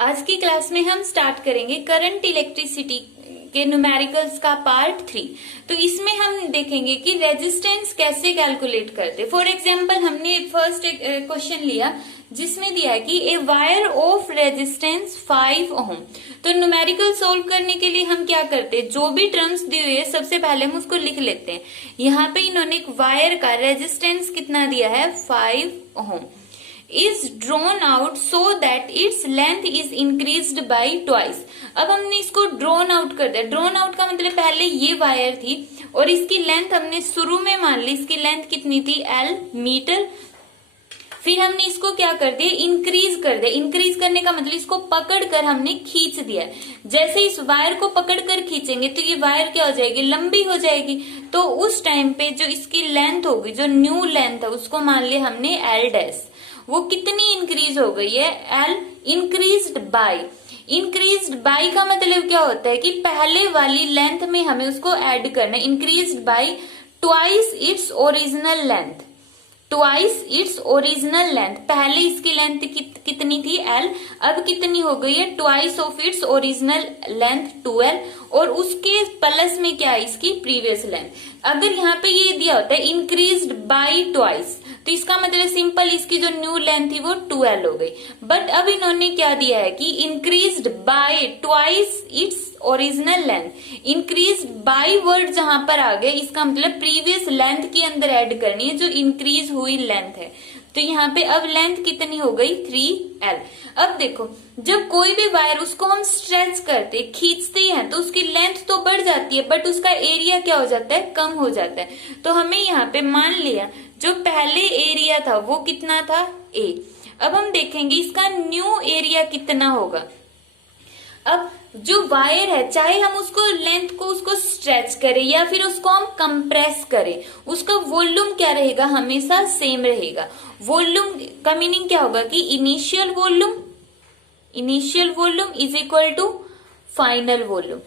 आज की क्लास में हम स्टार्ट करेंगे करंट इलेक्ट्रिसिटी के न्यूमेरिकल्स का पार्ट 3। तो इसमें हम देखेंगे कि रेजिस्टेंस कैसे कैलकुलेट करते। फॉर एग्जांपल हमने फर्स्ट क्वेश्चन लिया जिसमें दिया है कि ए वायर ऑफ रेजिस्टेंस 5 ओम। तो न्यूमेरिकल सोल्व करने के लिए हम क्या करते हैं, जो भी टर्म्स दिए हुए हैं सबसे पहले हम उसको लिख लेते हैं। यहाँ पे इन्होंने एक वायर का रेजिस्टेंस कितना दिया है 5 ओम is drawn out so that its length is increased by twice। अब हमने इसको ड्रॉन आउट कर दिया। ड्रॉन आउट का मतलब पहले ये वायर थी और इसकी लेंथ हमने शुरू में मान ली, इसकी लेंथ कितनी थी L मीटर। फिर हमने इसको क्या कर दिया, इंक्रीज कर दिया। इंक्रीज करने का मतलब इसको पकड़कर हमने खींच दिया। जैसे इस वायर को पकड़कर खींचेंगे तो ये वायर क्या हो जाएगी, लंबी हो जाएगी। तो उस टाइम पे जो इसकी लेंथ होगी, जो न्यू लेंथ है, उसको मान लिया हमने L डैश। वो कितनी इंक्रीज हो गई है, L increased by. Increased by का मतलब क्या होता है कि पहले वाली लेंथ में हमें उसको ऐड करना है। Increased by twice its original length. Twice its original length. पहले इसकी लेंथ कितनी थी L, अब कितनी हो गई है, twice of its original length 12 और उसके प्लस में क्या है, इसकी प्रीवियस लेंथ। अगर यहाँ पे ये दिया होता है इंक्रीज्ड बाय ट्वाइस तो इसका मतलब सिंपल इसकी जो न्यू लेंथ थी वो 12 हो गई। बट अब इन्होंने क्या दिया है कि increased by twice its original length. Increase by word जहां पर आ गए इसका मतलब प्रीवियस लेंथ के अंदर ऐड करनी है जो इंक्रीज हुई लेंथ है। तो यहाँ पे अब लेंथ कितनी हो गई 3L। अब देखो जब कोई भी वायर उसको हम स्ट्रेच करते खींचते हैं तो उसकी लेंथ तो बढ़ जाती है बट उसका एरिया क्या हो जाता है, कम हो जाता है। तो हमें यहाँ पे मान लिया जो पहले एरिया था वो कितना था A। अब हम देखेंगे इसका न्यू एरिया कितना होगा। अब जो वायर है चाहे हम उसको लेंथ को उसको स्ट्रेच करें या फिर उसको हम कंप्रेस करें, उसका वॉल्यूम क्या रहेगा, हमेशा सेम रहेगा। वॉल्यूम का मीनिंग क्या होगा कि initial volume is equal to final volume.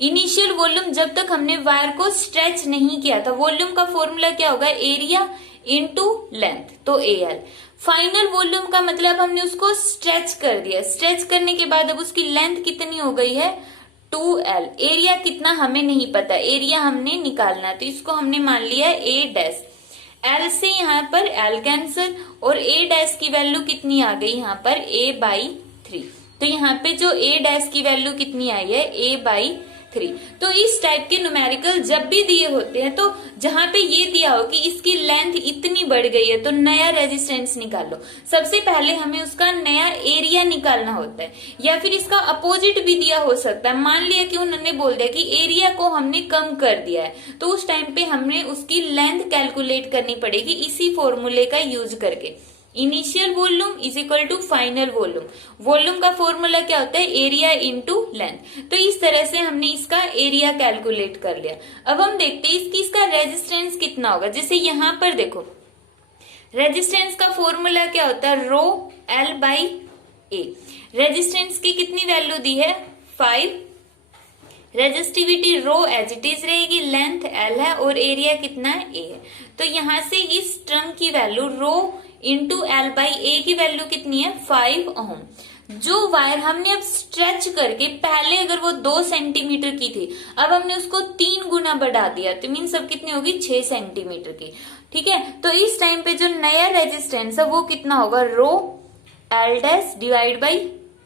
Initial volume जब तक हमने वायर को स्ट्रेच नहीं किया था, वॉल्यूम का फॉर्मूला क्या होगा, एरिया इनटू लेंथ, तो AL। फाइनल वॉल्यूम का मतलब हमने उसको स्ट्रेच कर दिया। स्ट्रेच करने के बाद अब उसकी लेंथ कितनी हो गई है 2L। एरिया कितना हमें नहीं पता, एरिया हमने निकालना है तो इसको हमने मान लिया A डैश। L से यहाँ पर L कैंसिल और A डैश की वैल्यू कितनी आ गई यहाँ पर A/3। तो यहाँ पे जो A डैश की वैल्यू कितनी आई है A/3। तो इस टाइप के न्यूमेरिकल जब भी दिए होते हैं तो जहां पे ये दिया हो कि इसकी लेंथ इतनी बढ़ गई है तो नया रेजिस्टेंस निकालो। सबसे पहले हमें उसका नया एरिया निकालना होता है या फिर इसका अपोजिट भी दिया हो सकता है। मान लिया कि उन्होंने बोल दिया कि एरिया को हमने कम कर दिया है तो उस टाइम पे हमने उसकी लेंथ कैलकुलेट करनी पड़ेगी इसी फॉर्मूले का यूज करके। Initial volume is equal to final volume. Volume का फॉर्मूला क्या होता है, एरिया इनटू लेंथ। तो इस तरह से हमने इसका एरिया कैलकुलेट कर लिया। अब हम देखते हैं इसका रेजिस्टेंस कितना होगा। जैसे यहाँ पर देखो रेजिस्टेंस का फॉर्मूला क्या होता है, रो L/A। रेजिस्टेंस की कितनी वैल्यू दी है 5। Resistivity rho as it is रहेगी, लेंथ L है और एरिया कितना है A है। तो यहाँ से इस टर्म की वैल्यू रो इंटू L/A की वैल्यू कितनी है 5 ओम। जो वायर हमने अब स्ट्रेच करके पहले अगर वो 2 सेंटीमीटर की थी अब हमने उसको 3 गुना बढ़ा दिया तो मीन्स अब कितनी होगी 6 सेंटीमीटर की। ठीक है, तो इस टाइम पे जो नया रेजिस्टेंस है वो कितना होगा, rho L dash divide by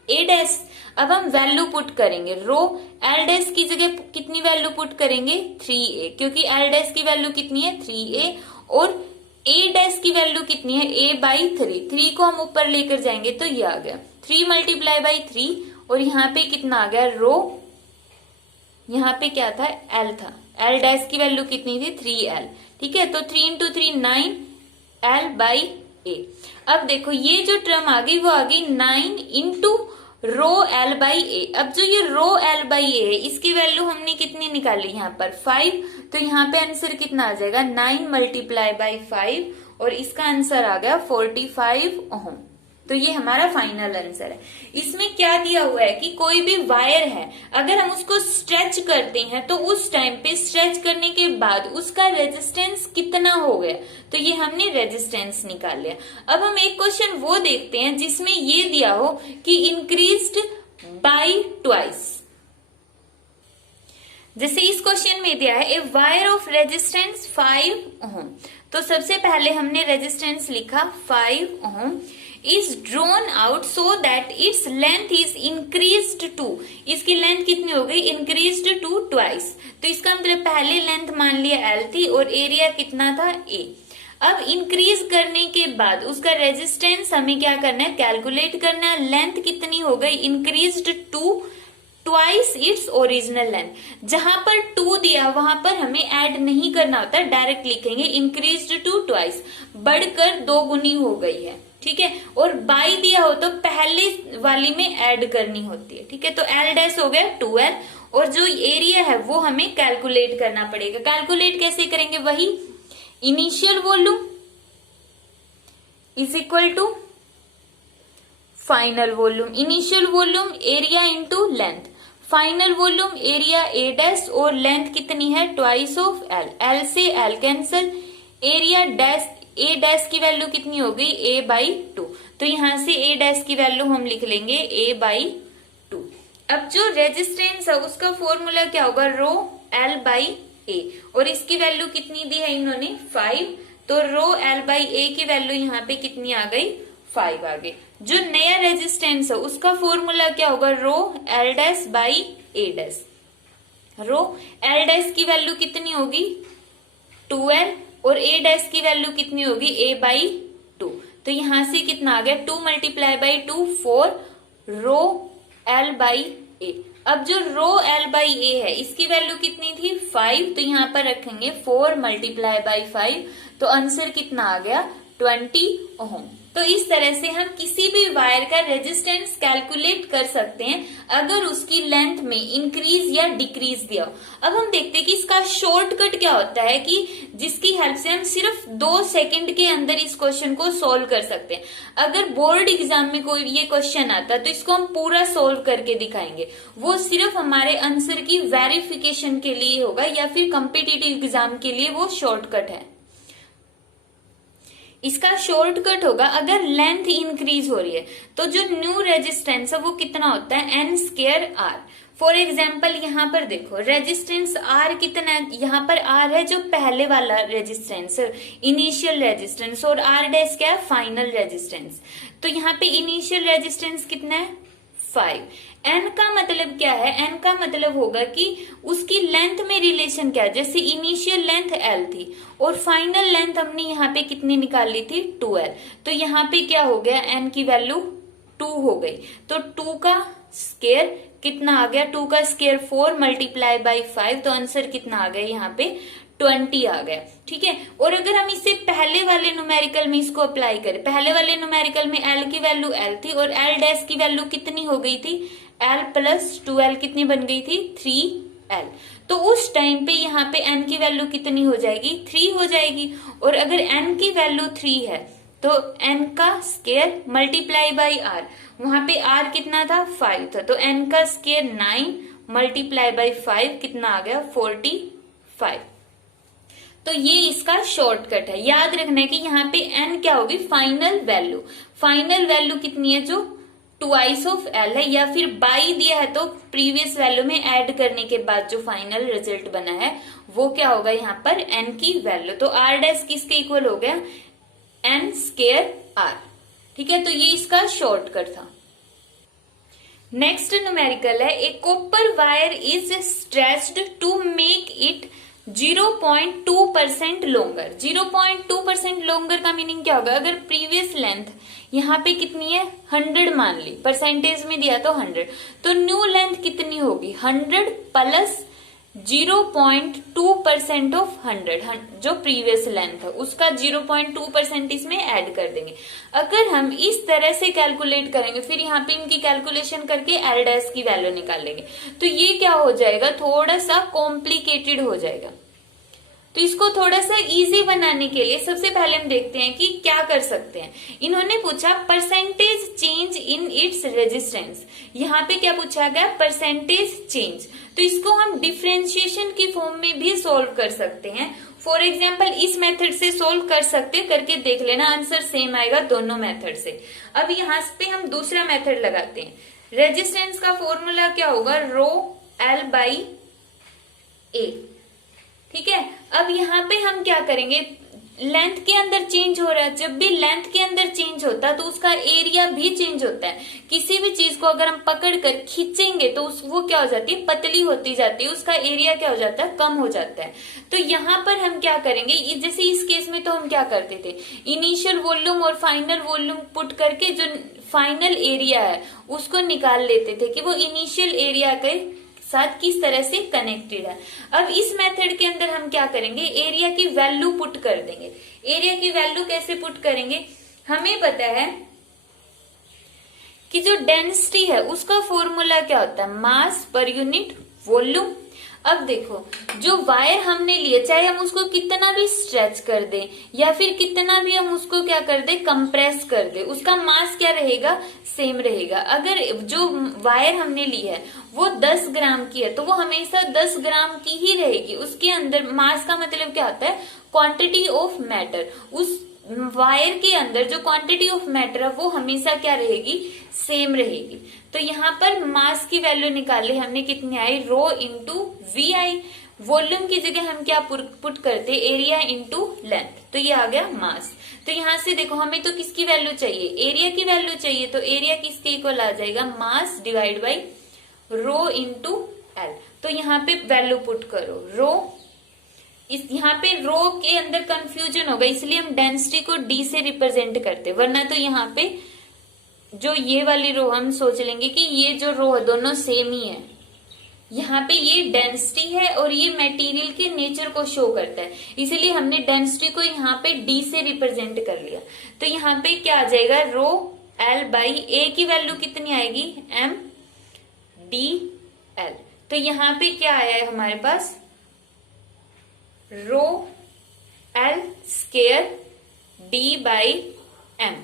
A dash. अब हम वैल्यू पुट करेंगे, रो L डैश की जगह कितनी वैल्यू पुट करेंगे 3A, क्योंकि L डैश की वैल्यू कितनी है 3A और A डैश की वैल्यू कितनी है A/3। 3 को हम ऊपर लेकर जाएंगे तो ये आ गया 3 मल्टीप्लाई बाई 3 और यहाँ पे कितना आ गया, रो यहाँ पे क्या था L था, L डैश की वैल्यू कितनी थी 3L। ठीक है, तो 3 इंटू 3 9 L/A। अब देखो ये जो टर्म आ गई वो आ गई 9 इंटू रो L/A। अब जो ये रो L/A है इसकी वैल्यू हमने कितनी निकाली यहाँ पर 5। तो यहाँ पे आंसर कितना आ जाएगा 9 मल्टीप्लाई बाई 5 और इसका आंसर आ गया 45 ओम। तो ये हमारा फाइनल आंसर है। इसमें क्या दिया हुआ है कि कोई भी वायर है, अगर हम उसको स्ट्रेच करते हैं तो उस टाइम पे स्ट्रेच करने के बाद उसका रेजिस्टेंस कितना हो गया, तो ये हमने रेजिस्टेंस निकाल लिया। अब हम एक क्वेश्चन वो देखते हैं जिसमें ये दिया हो कि इंक्रीज्ड बाय ट्वाइस। जैसे इस क्वेश्चन में दिया है a wire of resistance 5 ohm, तो सबसे पहले हमने रेजिस्टेंस लिखा 5 ohm is drawn out so that its length is increased to, इसकी लेंथ कितनी हो गई, इंक्रीज्ड टू ट्वाइस। तो इसका मतलब पहले लेंथ मान लिया L थी और एरिया कितना था A। अब इंक्रीज करने के बाद उसका रेजिस्टेंस हमें क्या करना है, कैलकुलेट करना है। लेंथ कितनी हो गई, increased to twice its original length. जहां पर 2 दिया वहां पर हमें ऐड नहीं करना होता, डायरेक्ट लिखेंगे इंक्रीज्ड टू ट्वाइस, बढ़कर 2 गुनी हो गई है, ठीक है। और बाई दिया हो तो पहले वाली में ऐड करनी होती है, ठीक है। तो L डैश हो गया 2L और जो एरिया है वो हमें कैलकुलेट करना पड़ेगा। कैलकुलेट कैसे करेंगे, वही initial volume is equal to final volume, initial volume area into length, final volume area A dash और लेंथ कितनी है ट्वाइस ऑफ L, L से L cancel, area dash A dash की वैल्यू कितनी हो गई A बाई 2, तो यहां से A डैश की वैल्यू हम लिख लेंगे A बाई 2। अब जो रेजिस्टेंस है उसका फॉर्मूला क्या होगा, रो L बाई A, और इसकी वैल्यू कितनी दी है इन्होंने 5, तो रो L बाई A की वैल्यू यहाँ पे कितनी आ गई 5 आ गई। जो नया रेजिस्टेंस है उसका फॉर्मूला क्या होगा, rho L dash by A dash, rho L dash की वैल्यू कितनी होगी 2L और A डैश की वैल्यू कितनी होगी A बाई 2, तो यहां से कितना आ गया 2 multiply by 2 4 rho L by A। अब जो रो L बाई A है इसकी वैल्यू कितनी थी 5, तो यहां पर रखेंगे 4 मल्टीप्लाई बाई 5, तो आंसर कितना आ गया 20 ओम। तो इस तरह से हम किसी भी वायर का रेजिस्टेंस कैलकुलेट कर सकते हैं अगर उसकी लेंथ में इंक्रीज या डिक्रीज दिया हो। अब हम देखते हैं कि इसका शॉर्टकट क्या होता है कि जिसकी हेल्प से हम सिर्फ 2 सेकंड के अंदर इस क्वेश्चन को सॉल्व कर सकते हैं। अगर बोर्ड एग्जाम में कोई ये क्वेश्चन आता है तो इसको हम पूरा सॉल्व करके दिखाएंगे, वो सिर्फ हमारे आंसर की वेरिफिकेशन के लिए होगा या फिर कॉम्पिटिटिव एग्जाम के लिए वो शॉर्टकट है। इसका शॉर्टकट होगा अगर लेंथ इंक्रीज हो रही है तो जो न्यू रेजिस्टेंस है वो कितना होता है n square r। For example यहाँ पर देखो रेजिस्टेंस R कितना है, यहाँ पर R है जो पहले वाला रेजिस्टेंस इनिशियल रेजिस्टेंस, और R डैश क्या है फाइनल रेजिस्टेंस। तो यहाँ पे इनिशियल रेजिस्टेंस कितना है 5। n का मतलब क्या है, n का मतलब होगा कि उसकी लेंथ में रिलेशन क्या है, जैसे इनिशियल लेंथ L थी और फाइनल लेंथ हमने यहाँ पे कितनी निकाल ली थी 2L, तो यहाँ पे क्या हो गया n की वैल्यू 2 हो गई, तो 2 का स्क्वायर कितना आ गया, 2 का स्क्वायर 4 मल्टीप्लाई बाई 5, तो आंसर कितना आ गया यहाँ पे 20 आ गया, ठीक है। और अगर हम इसे पहले वाले न्यूमेरिकल में इसको अप्लाई करें, पहले वाले न्यूमेरिकल में L की वैल्यू L थी और L डैश की वैल्यू कितनी हो गई थी L प्लस 2L कितनी बन गई थी 3L, तो उस टाइम पे यहाँ पे n की वैल्यू कितनी हो जाएगी 3 हो जाएगी। और अगर n की वैल्यू 3 है तो n का स्क्वायर मल्टीप्लाई बाई r, वहां पे r कितना था 5 था, तो n का स्क्वायर 9 मल्टीप्लाई बाई 5 कितना आ गया 45। तो ये इसका शॉर्टकट है। याद रखना है कि यहाँ पे n क्या होगी फाइनल वैल्यू, फाइनल वैल्यू कितनी है जो ट्वाइस ऑफ L है, या फिर बाई दिया है तो प्रीवियस वैल्यू में ऐड करने के बाद जो फाइनल रिजल्ट बना है वो क्या होगा यहाँ पर n की वैल्यू। तो r डैश किसके इक्वल हो गया n स्क्वायर r, ठीक है। तो ये इसका शॉर्टकट था। नेक्स्ट न्यूमेरिकल है a copper wire is stretched to make it 0.2% longer. 0.2% longer का मीनिंग क्या होगा, अगर प्रीवियस लेंथ यहाँ पे कितनी है 100 मान ली, परसेंटेज में दिया तो 100, तो न्यू लेंथ कितनी होगी 100 प्लस 0.2% ऑफ 100, जो प्रीवियस लेंथ है उसका 0.2% इसमें ऐड कर देंगे। अगर हम इस तरह से कैलकुलेट करेंगे फिर यहाँ पे इनकी कैलकुलेशन करके L डैश की वैल्यू निकाल लेंगे, तो ये क्या हो जाएगा थोड़ा सा कॉम्प्लिकेटेड हो जाएगा। तो इसको थोड़ा सा इजी बनाने के लिए सबसे पहले हम देखते हैं कि क्या कर सकते हैं। इन्होंने पूछा percentage change in its resistance. यहाँ पे क्या पूछा गया, परसेंटेज चेंज। तो इसको हम डिफरेंशिएशन की फॉर्म में भी सोल्व कर सकते हैं। फॉर एग्जाम्पल इस मेथड से सोल्व कर सकते, करके देख लेना, आंसर सेम आएगा दोनों मेथड से। अब यहाँ पे हम दूसरा मेथड लगाते हैं। रेजिस्टेंस का फॉर्मूला क्या होगा, रो एल बाई ए। ठीक है, अब यहाँ पे हम क्या करेंगे, लेंथ के अंदर चेंज हो रहा है। जब भी लेंथ के अंदर चेंज होता है तो उसका एरिया भी चेंज होता है। किसी भी चीज को अगर हम पकड़ कर खींचेंगे तो वो क्या हो जाती है, पतली होती जाती है, उसका एरिया क्या हो जाता है, कम हो जाता है। तो यहाँ पर हम क्या करेंगे, जैसे इस केस में तो हम क्या करते थे, इनिशियल वॉल्यूम और फाइनल वॉल्यूम पुट करके जो फाइनल एरिया है उसको निकाल लेते थे कि वो इनिशियल एरिया के साथ किस तरह से कनेक्टेड है। अब इस मेथड के अंदर हम क्या करेंगे, एरिया की वैल्यू पुट कर देंगे। एरिया की वैल्यू कैसे पुट करेंगे, हमें पता है कि जो डेंसिटी है उसका फॉर्मूला क्या होता है, मास पर यूनिट वॉल्यूम। अब देखो, जो वायर हमने लिए, चाहे हम उसको कितना भी स्ट्रेच कर दें या फिर कितना भी हम उसको क्या कर दें, कंप्रेस कर दें, उसका मास क्या रहेगा, सेम रहेगा। अगर जो वायर हमने ली है वो 10 ग्राम की है तो वो हमेशा 10 ग्राम की ही रहेगी। उसके अंदर मास का मतलब क्या होता है, क्वांटिटी ऑफ मैटर। उस वायर के अंदर जो क्वांटिटी ऑफ मैटर है वो हमेशा क्या रहेगी, सेम रहेगी। तो यहाँ पर मास की वैल्यू निकाली हमने, कितनी आई, rho into we I. Volume की जगह हम क्या पुट करते, एरिया इंटू लेंथ, तो ये आ गया मास। तो यहाँ से देखो, हमें तो किसकी वैल्यू चाहिए, एरिया की वैल्यू चाहिए। तो एरिया किसके इक्वल आ जाएगा, mass divide by rho into L. तो यहाँ पे वैल्यू पुट करो, रो, इस यहाँ पे रो के अंदर कंफ्यूजन होगा इसलिए हम डेंसिटी को डी से रिप्रेजेंट करते, वरना तो यहाँ पे जो ये वाली रो हम सोच लेंगे कि ये जो रो है दोनों सेम ही है। यहाँ पे ये डेंसिटी है और ये मटेरियल के नेचर को शो करता है, इसलिए हमने डेंसिटी को यहाँ पे डी से रिप्रेजेंट कर लिया। तो यहाँ पे क्या आ जाएगा, रो एल बाई ए की वैल्यू कितनी आएगी, एम डी एल। तो यहाँ पे क्या आया है हमारे पास, rho L square D by M.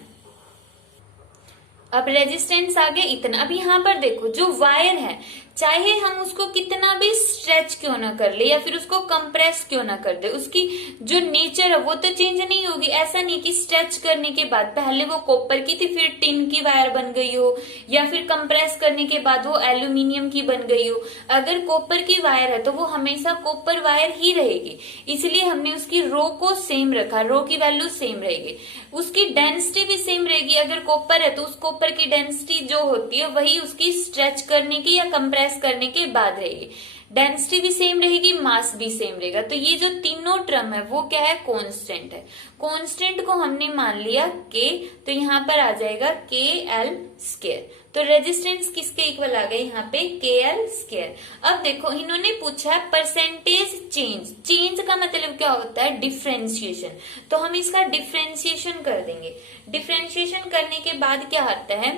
अब रेजिस्टेंस आ गया इतना। अब यहाँ पर देखो, जो वायर है चाहे हम उसको कितना भी स्ट्रेच क्यों ना कर ले या फिर उसको कंप्रेस क्यों ना कर दे, उसकी जो नेचर है वो तो चेंज नहीं होगी। ऐसा नहीं कि स्ट्रेच करने के बाद पहले वो कॉपर की थी फिर टिन की वायर बन गई हो, या फिर कंप्रेस करने के बाद वो एल्यूमिनियम की बन गई हो। अगर कॉपर की वायर है तो वो हमेशा कॉपर वायर ही रहेगी, इसलिए हमने उसकी रो को सेम रखा, रो की वैल्यू सेम रहेगी। उसकी डेंसिटी भी सेम रहेगी, अगर कॉपर है तो उस कॉपर की डेंसिटी जो होती है वही उसकी स्ट्रेच करने की या कंप्रेस करने के बाद रहेगी। डेंसिटी भी सेम रहेगी, मास भी सेम रहेगा। तो ये जो तीनों टर्म है वो क्या है, कांस्टेंट है। कांस्टेंट को हमने मान लिया के, तो यहाँ पर आ जाएगा के एल स्क्वायर। तो रेजिस्टेंस किसके इक्वल आ गए यहाँ पे, के एल स्क्वायर। अब देखो, इन्होंने पूछा है परसेंटेज चेंज। चेंज का मतलब क्या होता है, डिफरेंशिएशन। तो हम इसका डिफरेंशिएशन कर देंगे। डिफरेंशिएशन करने के बाद क्या आता है,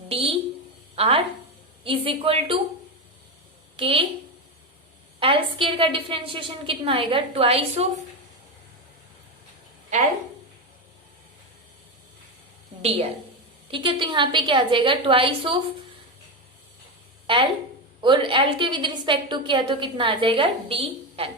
d R is equal to k L square का डिफरेंशिएशन कितना आएगा, twice of L d L. ठीक है, तो यहाँ पे क्या आ जाएगा, ट्वाइस ऑफ एल, और एल के विद रिस्पेक्ट टू किया तो कितना आ जाएगा, डी एल।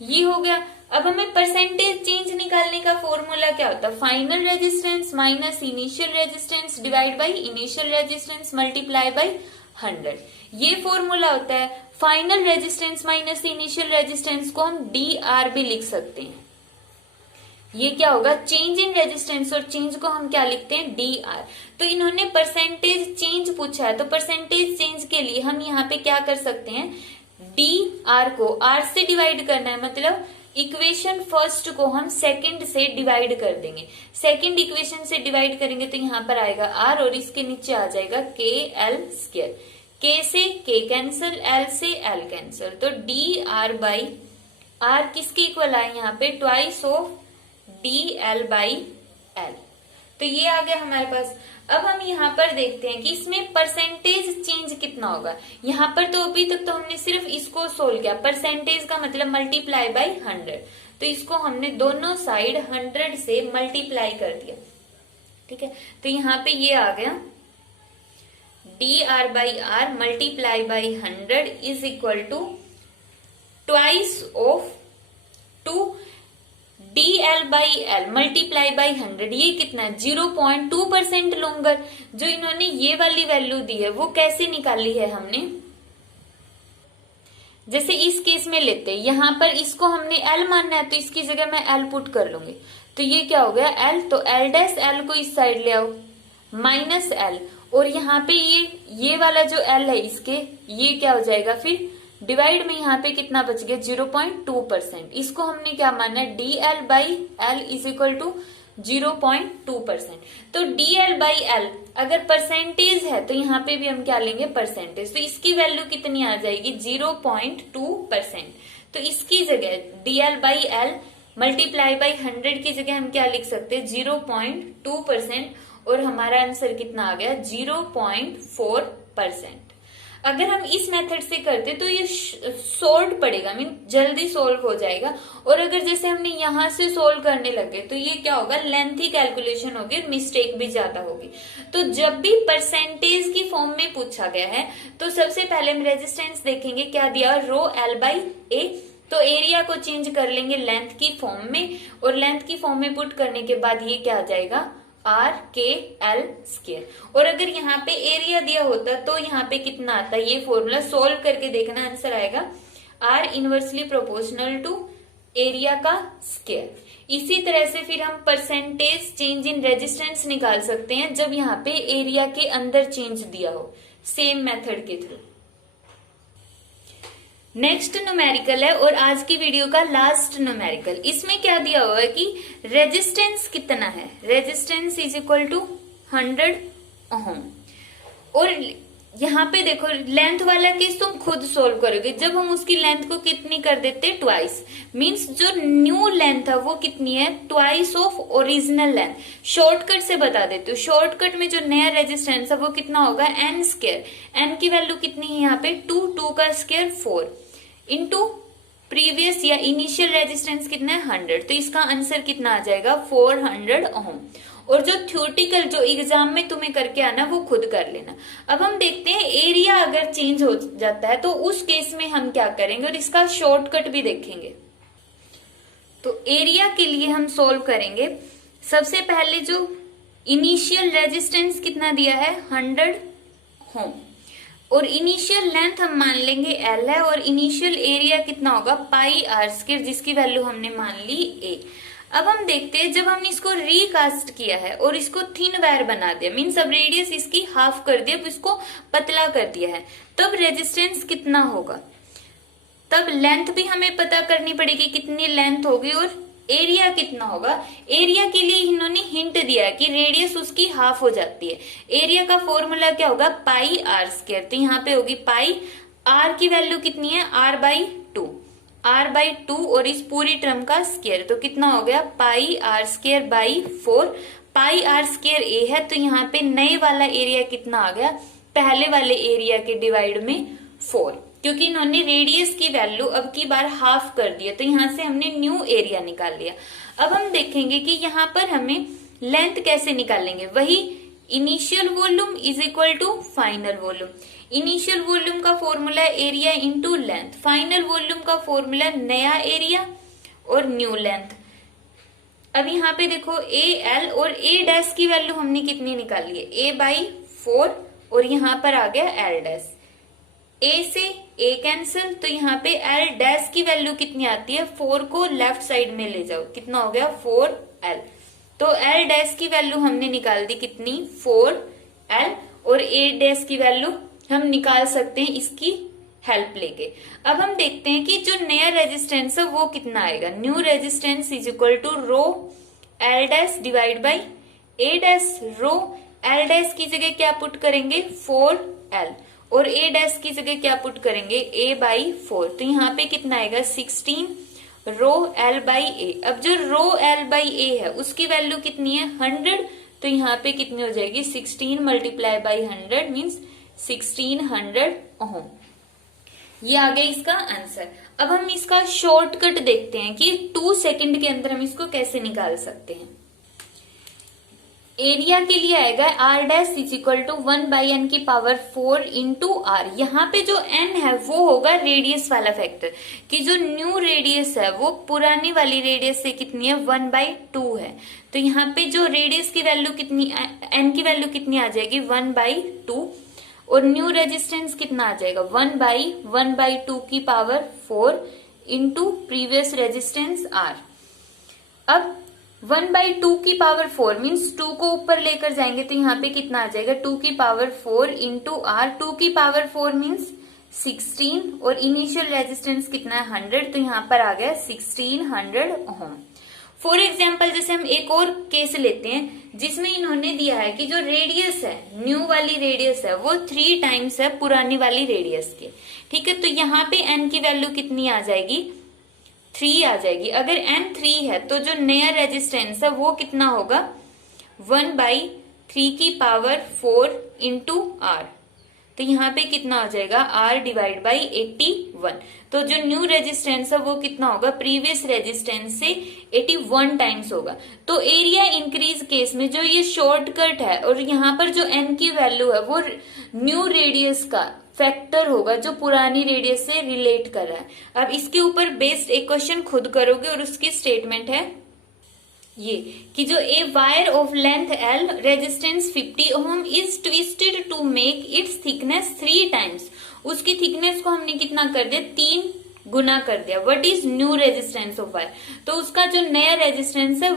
ये हो गया। अब हमें परसेंटेज चेंज निकालने का फॉर्मूला क्या होता है, final resistance minus initial resistance divide by initial resistance multiply by 100। ये फॉर्मूला होता है। Final resistance minus initial resistance को हम डी आर भी लिख सकते हैं। ये क्या होगा, चेंज इन रेजिस्टेंस, और चेंज को हम क्या लिखते हैं, डी आर। तो इन्होंने परसेंटेज चेंज पूछा है, तो परसेंटेज चेंज के लिए हम यहाँ पे क्या कर सकते हैं, डी आर को आर से डिवाइड करना है, मतलब इक्वेशन फर्स्ट को हम सेकंड से डिवाइड कर देंगे। सेकंड इक्वेशन से डिवाइड करेंगे तो यहाँ पर आएगा आर, और इसके नीचे आ जाएगा के एल स्क्वायर। के से के कैंसिल, एल से एल कैंसिल, तो डी आर बाई आर किसके इक्वल आए यहाँ पे, twice of D L by L. तो ये आ गया हमारे पास। अब हम यहाँ पर देखते हैं कि इसमें परसेंटेज चेंज कितना होगा। यहाँ पर तो अभी तक तो हमने सिर्फ इसको सोल्व किया, परसेंटेज का मतलब मल्टीप्लाई बाई 100। तो इसको हमने दोनों साइड 100 से मल्टीप्लाई कर दिया, ठीक है। तो यहाँ पे ये आ गया dr/r multiply by 100 is equal to twice of 2 dl/l multiply by 100। ये कितना है 0.2% लॉन्गर। जो इन्होंने ये वाली वैल्यू दी है वो कैसे निकाली है हमने, जैसे इस केस में लेते हैं, यहां पर इसको हमने l मानना है तो इसकी जगह मैं l पुट कर लूंगी। तो ये क्या हो गया l, तो l डैश l को इस साइड ले आओ माइनस l, और यहाँ पे ये वाला जो l है इसके ये क्या हो जाएगा फिर डिवाइड में, यहाँ पे कितना बच गया 0.2%। इसको हमने क्या माना है dl/l इज इक्वल टू 0.2%। तो dl/l अगर परसेंटेज है तो यहाँ पे भी हम क्या लेंगे परसेंटेज, तो इसकी वैल्यू कितनी आ जाएगी 0.2%। तो इसकी जगह dl/l मल्टीप्लाई बाई 100 की जगह हम क्या लिख सकते हैं 0.2%, और हमारा आंसर कितना आ गया 0.4%। अगर हम इस मेथड से करते तो ये सॉल्व पड़ेगा, मीन जल्दी सॉल्व हो जाएगा। और अगर जैसे हमने यहां से सॉल्व करने लगे तो ये क्या होगा लेंथी कैलकुलेशन होगी और मिस्टेक भी ज्यादा होगी। तो जब भी परसेंटेज की फॉर्म में पूछा गया है तो सबसे पहले हम रेजिस्टेंस देखेंगे क्या दिया रो l/a, तो एरिया को चेंज कर लेंगे लेंथ की फॉर्म में, और लेंथ की फॉर्म में पुट करने के बाद ये क्या आ जाएगा r/k/l²। और अगर यहाँ पे एरिया दिया होता तो यहाँ पे कितना आता, ये फॉर्मूला सोल्व करके देखना, आंसर आएगा r inversely proportional to area का स्क्वायर। इसी तरह से फिर हम परसेंटेज चेंज इन रेजिस्टेंस निकाल सकते हैं जब यहाँ पे एरिया के अंदर चेंज दिया हो, सेम मेथड के थ्रू। नेक्स्ट न्यूमेरिकल है और आज की वीडियो का लास्ट न्यूमेरिकल। इसमें क्या दिया हुआ है कि रेजिस्टेंस कितना है, रेजिस्टेंस इज इक्वल टू 100 ओम। और यहाँ पे देखो लेंथ वाला केस तुम खुद सोल्व करोगे, जब हम उसकी लेंथ को कितनी कर देते हैं ट्वाइस, मींस जो न्यू लेंथ है वो कितनी है twice of original length. Shortcut से बता देती हूँ, शॉर्टकट में जो नया रेजिस्टेंस है वो कितना होगा n²। n की वैल्यू कितनी है यहाँ पे 2 का स्क्वायर 4 इंटू प्रीवियस या इनिशियल रेजिस्टेंस कितना है 100, तो इसका आंसर कितना आ जाएगा 400 ओम। और जो थ्योरेटिकल जो एग्जाम में तुम्हें करके आना वो खुद कर लेना। अब हम देखते हैं एरिया अगर चेंज हो जाता है तो उस केस में हम क्या करेंगे, और इसका शॉर्टकट भी देखेंगे। तो एरिया के लिए हम सोल्व करेंगे। सबसे पहले जो इनिशियल रेजिस्टेंस कितना दिया है 100 ओम, और इनिशियल लेंथ हम मान लेंगे L है, और इनिशियल एरिया कितना होगा πr², जिसकी वैल्यू हमने मान ली A। अब हम देखते हैं जब हमने इसको रिकास्ट किया है और इसको थिन वायर बना दिया, मीन सब रेडियस इसकी हाफ कर दिया, इसको पतला कर दिया है, तब रेजिस्टेंस कितना होगा, तब लेंथ भी हमें पता करनी पड़ेगी कितनी लेंथ होगी और एरिया कितना होगा। एरिया के लिए इन्होंने हिंट दिया है कि रेडियस उसकी हाफ हो जाती है। एरिया का फॉर्मूला क्या होगा πr², तो यहाँ पे होगी पाई, r की वैल्यू कितनी है r/2, r/2 और इस पूरी टर्म का स्क्वायर, तो कितना हो गया πr²/4। πr² a है, तो यहाँ पे नए वाला एरिया कितना आ गया पहले वाले एरिया के डिवाइड में 4, क्योंकि इन्होंने रेडियस की वैल्यू अब की बार हाफ कर दिया, तो यहां से हमने न्यू एरिया निकाल लिया। अब हम देखेंगे कि यहाँ पर हमें लेंथ कैसे निकालेंगे, वही initial volume is equal to final volume. Initial volume का formula area into length, final volume का फॉर्मूला नया एरिया और न्यू लेंथ। अब यहाँ पे देखो AL और A' की वैल्यू हमने कितनी निकाली है A/4, और यहाँ पर आ गया L'। A से A कैंसिल, तो यहाँ पे L' की वैल्यू कितनी आती है 4 को लेफ्ट साइड में ले जाओ, कितना हो गया 4L। तो L' की वैल्यू हमने निकाल दी कितनी 4L, और A' की वैल्यू हम निकाल सकते हैं इसकी हेल्प लेके। अब हम देखते हैं कि जो नया रेजिस्टेंस है वो कितना आएगा। New resistance is equal to rho L' divide by A'। Rho L' की जगह क्या पुट करेंगे 4L, और A' की जगह क्या पुट करेंगे A/4, तो यहाँ पे कितना आएगा 16 रो L/A। अब जो रो L/A है उसकी वैल्यू कितनी है 100, तो यहाँ पे कितनी हो जाएगी 16 मल्टीप्लाई बाई 100 मीन्स 1600 ओम। ये आ गया इसका आंसर। अब हम इसका शॉर्टकट देखते हैं कि 2 सेकंड के अंदर हम इसको कैसे निकाल सकते हैं। एरिया के लिए आएगा r dash is equal to 1/n की पावर 4 इंटू r। यहाँ पे जो n है वो होगा रेडियस वाला फैक्टर, कि जो न्यू रेडियस है वो पुरानी वाली रेडियस से कितनी है 1/2 है। तो यहाँ पे जो रेडियस की वैल्यू कितनी, n की वैल्यू कितनी आ जाएगी 1/2, और न्यू रेजिस्टेंस कितना आ जाएगा 1/1/2 की power 4 into previous resistance r। अब 1/2 की पावर 4 मीन्स 2 को ऊपर लेकर जाएंगे तो यहाँ पे कितना आ जाएगा 2 की पावर 4 इंटू r। 2 की पावर 4 मीन्स 16, और इनिशियल रेजिस्टेंस कितना है 100, तो यहाँ पर आ गया 1600 ओम। फॉर एग्जाम्पल जैसे हम एक और केस लेते हैं जिसमें इन्होंने दिया है कि जो रेडियस है, न्यू वाली रेडियस है वो 3 टाइम्स है पुरानी वाली रेडियस के। ठीक है, तो यहाँ पे n की वैल्यू कितनी आ जाएगी 3 आ जाएगी। अगर n 3 है तो जो नया रेजिस्टेंस है वो कितना होगा 1/3 की पावर 4 इंटू r। तो यहाँ पे कितना हो जाएगा r डिवाइड बाई 81। तो जो न्यू रेजिस्टेंस है वो कितना होगा प्रीवियस रेजिस्टेंस से 81 टाइम्स होगा। तो एरिया इंक्रीज केस में जो ये शॉर्टकट है और यहाँ पर जो n की वैल्यू है वो न्यू रेडियस का फैक्टर होगा जो पुरानी रेडियस से रिलेट कर रहा है। अब इसके ऊपर बेस्ड एक क्वेश्चन खुद करोगे और उसकी स्टेटमेंट है ये कि जो a wire of length L resistance 50 ohm is twisted to make its thickness 3 times. उसकी थिकनेस को हमने कितना कर दिया 3 गुना कर दिया। What is new resistance of wire, तो उसका जो नया रेजिस्टेंस है